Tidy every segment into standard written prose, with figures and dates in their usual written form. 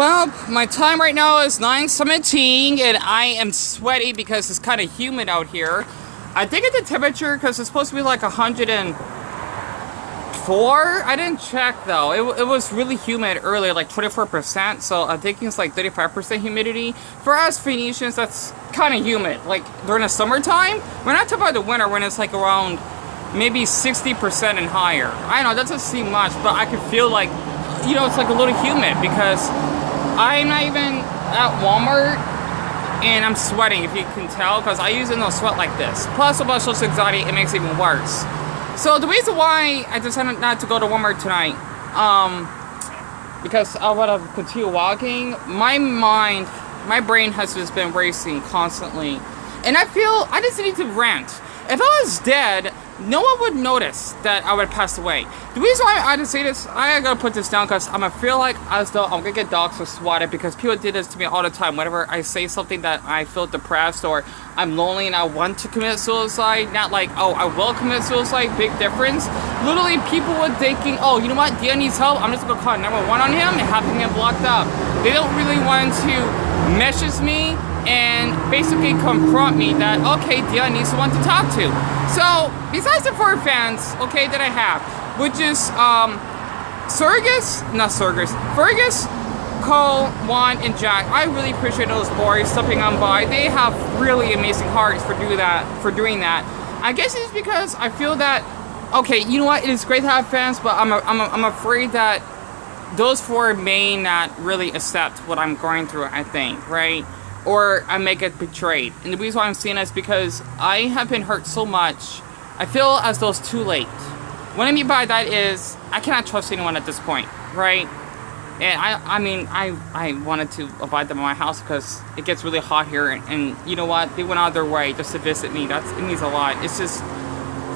Well, my time right now is 9:17, and I am sweaty because it's kind of humid out here. I think it's the temperature because it's supposed to be like 104. I didn't check though. It was really humid earlier, like 24%. So I'm thinking it's like 35% humidity. For us Phoenicians, that's kind of humid. Like during the summertime, we're not talking about the winter when it's like around maybe 60% and higher. I know that doesn't seem much, but I could feel like, you know, it's like a little humid because I'm not even at Walmart and I'm sweating, if you can tell, because I usually don't sweat like this. Plus, about social anxiety, it makes it even worse. So the reason why I decided not to go to Walmart tonight, because I want to continue walking, my brain has just been racing constantly. And I feel I just need to rant. If I was dead, no one would notice that I would have passed away. The reason why I just say this, I gotta put this down because I'm gonna feel like as though I'm gonna get doxxed or swatted because people do this to me all the time. Whenever I say something that I feel depressed or I'm lonely and I want to commit suicide, not like, oh, I will commit suicide, big difference. Literally, people were thinking, oh, you know what, Dia needs help, I'm just gonna call 911 on him and have him get blocked up. They don't really want to message me and basically confront me that, okay, Dia needs someone to talk to. So, besides the 4 fans, okay, that I have, which is, Fergus, Cole, Juan, and Jack. I really appreciate those boys stepping on by. They have really amazing hearts for doing that. I guess it's because I feel that, okay, you know what, it is great to have fans, but I'm afraid that those 4 may not really accept what I'm going through, I think, right? Or I may get betrayed. And the reason why I'm saying that is because I have been hurt so much, I feel as though it's too late. What I mean by that is, I cannot trust anyone at this point, right? And I wanted to avoid them in my house because it gets really hot here, and you know what? They went out of their way just to visit me. It means a lot. It's just,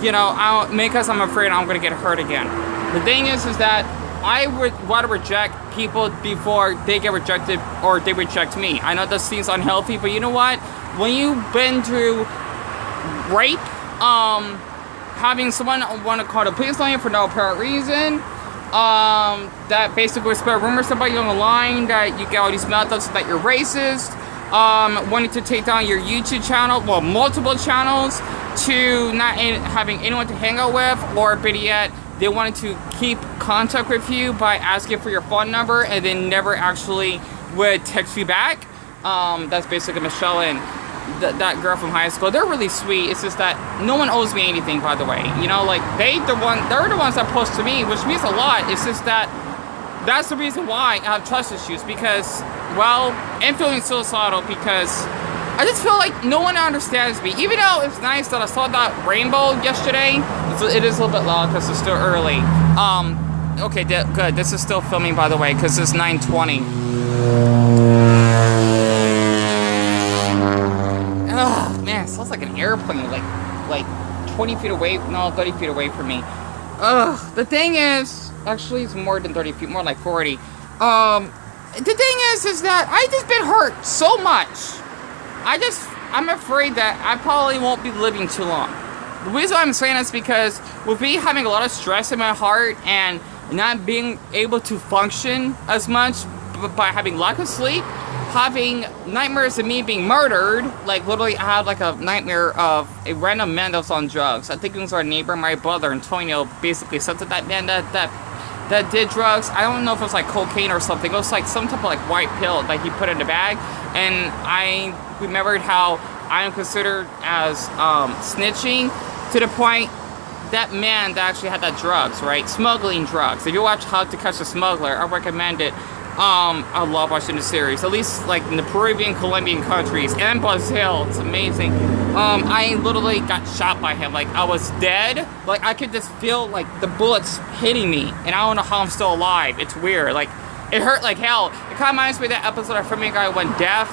you know, because I'm afraid I'm gonna get hurt again. The thing is that I would want to reject people before they get rejected or they reject me. I know that seems unhealthy, but you know what? When you've been through rape, having someone want to call the police on you for no apparent reason, that basically spread rumors about you on the line, that you get all these meltdowns that you're racist, wanting to take down your YouTube channel, well, multiple channels, to not having anyone to hang out with, or better yet, they wanted to keep contact with you by asking for your phone number and then never actually would text you back. That's basically Michelle and that girl from high school. They're really sweet. It's just that no one owes me anything, by the way. You know, like they're the ones that post to me, which means a lot. It's just that that's the reason why I have trust issues, because, well, I'm feeling suicidal because I just feel like no one understands me. Even though it's nice that I saw that rainbow yesterday, it is a little bit loud because it's still early. Okay, good. This is still filming, by the way, because it's 9:20. Ugh, man, it sounds like an airplane, like 20 feet away, no, 30 feet away from me. Ugh, the thing is, actually it's more than 30 feet, more like 40. The thing is that I just been hurt so much. I'm afraid that I probably won't be living too long. The reason why I'm saying this is because with me having a lot of stress in my heart and not being able to function as much by having lack of sleep, having nightmares of me being murdered, like literally I had like a nightmare of a random man that was on drugs. I think it was our neighbor, my brother, Antonio, basically said to that man that did drugs. I don't know if it was like cocaine or something. It was like some type of like white pill that he put in the bag. And I remembered how I am considered as snitching, to the point that man that actually had that drugs, right? Smuggling drugs. If you watch How to Catch a Smuggler, I recommend it. I love watching the series, at least like in the Peruvian, Colombian countries, and Brazil. It's amazing. I literally got shot by him. Like, I was dead. Like, I could just feel like the bullets hitting me, and I don't know how I'm still alive. It's weird. Like, it hurt like hell. It kind of reminds me of that episode of Family Guy when death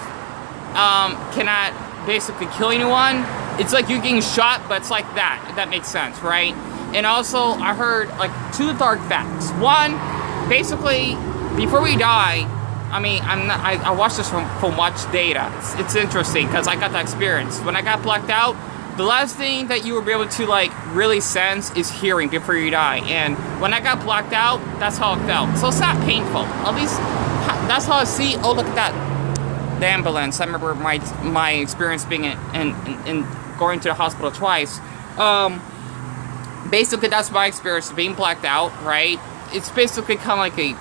cannot basically kill anyone. It's like you getting shot, but it's like that, if that makes sense, right? And also, I heard like 2 dark facts. One, basically, before we die, I watched this from Watch Data. It's interesting because I got that experience. When I got blacked out, the last thing that you will be able to like really sense is hearing before you die. And when I got blacked out, that's how it felt. So it's not painful. At least that's how I see. Oh, look at that, the ambulance. I remember my experience being in going to the hospital twice. Basically, that's my experience being blacked out. Right? It's basically kind of like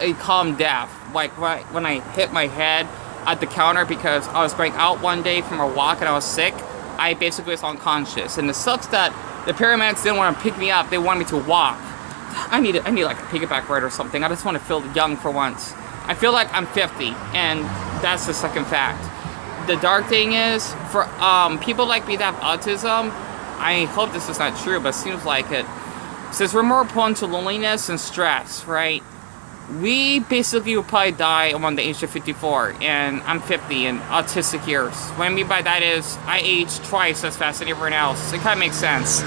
a calm death. Like when I hit my head at the counter because I was going out one day from a walk and I was sick. I basically was unconscious, and it sucks that the paramedics didn't want to pick me up. They wanted me to walk. I need like a piggyback ride or something. I just want to feel young for once. I feel like I'm 50, and that's the second fact. The dark thing is, for people like me that have autism, I hope this is not true, but it seems like it. Since we're more prone to loneliness and stress, right? We basically will probably die around the age of 54, and I'm 50 in autistic years. What I mean by that is, I age twice as fast as everyone else. It kind of makes sense.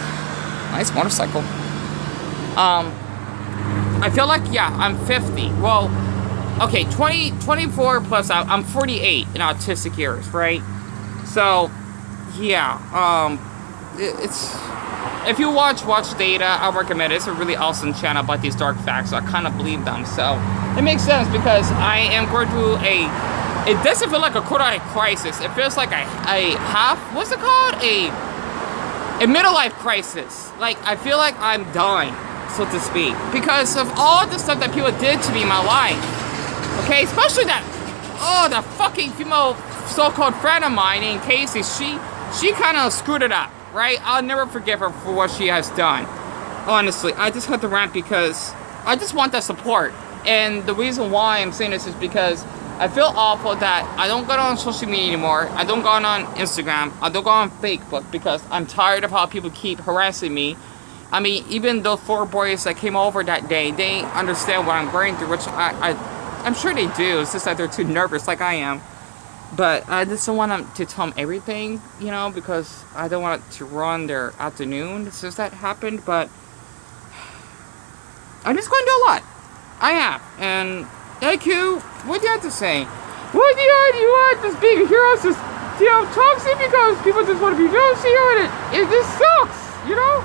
Nice motorcycle. I feel like, yeah, I'm 50. Well, okay, 24 plus, I'm 48 in autistic years, right? So, yeah, it's... If you watch Data, I recommend it. It's a really awesome channel about these dark facts, so I kind of believe them. So it makes sense because I am going through it doesn't feel like a quarter-life crisis. It feels like a what's it called? A middle-life crisis. Like, I feel like I'm dying, so to speak, because of all the stuff that people did to me in my life. Okay, especially that fucking female so-called friend of mine named Casey. She kind of screwed it up. Right? I'll never forgive her for what she has done. Honestly, I just had to rant because I just want that support. And the reason why I'm saying this is because I feel awful that I don't go on social media anymore. I don't go on Instagram. I don't go on Facebook because I'm tired of how people keep harassing me. I mean, even those 4 boys that came over that day, they understand what I'm going through, which I'm sure they do. It's just that they're too nervous like I am. But I just don't want them to tell them everything, you know, because I don't want it to ruin their afternoon since that happened. But I'm just going to do a lot. I have. And thank you. What do you have to say? What do you want this being a hero is just, toxic because people just want to be nice to you and it just sucks, you know?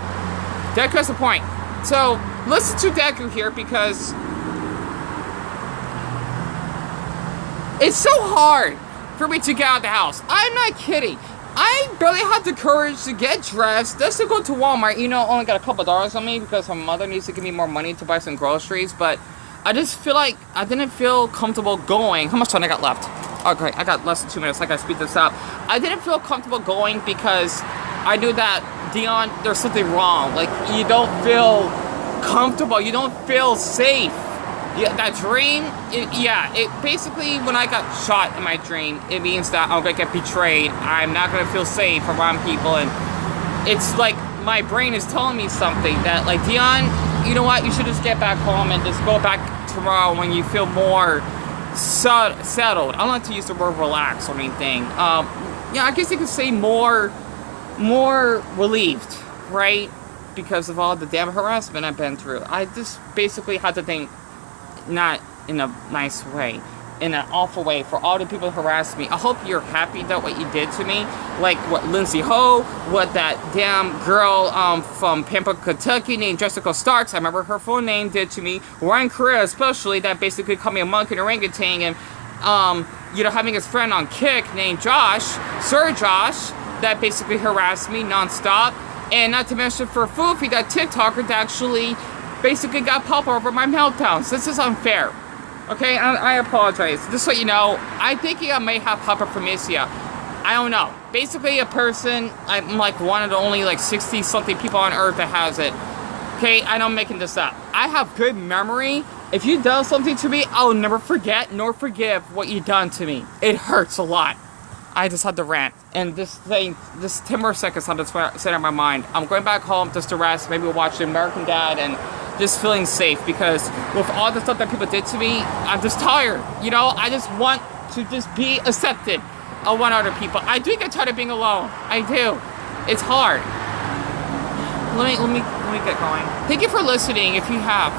Deku's the point. So listen to Deku here because it's so hard for me to get out of the house. I'm not kidding. I barely have the courage to get dressed, just to go to Walmart. Only got a couple dollars on me because my mother needs to give me more money to buy some groceries. But I just feel like I didn't feel comfortable going. How much time I got left? Okay, I got less than 2 minutes. I gotta speed this up. I didn't feel comfortable going because I knew that, Dion, there's something wrong. Like, you don't feel comfortable. You don't feel safe. Yeah, that dream, it basically, when I got shot in my dream, it means that I'm gonna get betrayed. I'm not gonna feel safe around people, and it's like my brain is telling me something that, like, Dion, you know what, you should just get back home and just go back tomorrow when you feel more settled. I don't like to use the word relax or anything. Yeah, I guess you could say more relieved, right? Because of all the damn harassment I've been through. I just basically had to think, not in a nice way, in an awful way, for all the people who harassed me. I hope you're happy that what you did to me, like what Lindsay Ho, what that damn girl from Pembroke, Kentucky named Jessica Starks, I remember her full name, did to me. Ryan Correa especially, that basically called me a monkey and orangutan, and having his friend on Kick named Josh, Sir Josh, that basically harassed me nonstop. And not to mention for Foofy, that TikToker that actually basically got pop over my meltdowns. This is unfair. Okay, I apologize. Just so you know, I think I may have hyperphonesia. I don't know. Basically, a person, I'm like one of the only like 60-something people on Earth that has it. Okay, I know I'm making this up. I have good memory. If you done something to me, I'll never forget nor forgive what you done to me. It hurts a lot. I just had to rant. And this 10 more seconds on the set in my mind. I'm going back home just to rest. Maybe we'll watch The American Dad and just feeling safe, because with all the stuff that people did to me, I'm just tired. I just want to just be accepted. I want other people. I do get tired of being alone. I do. It's hard. Let me get going. Thank you for listening if you have.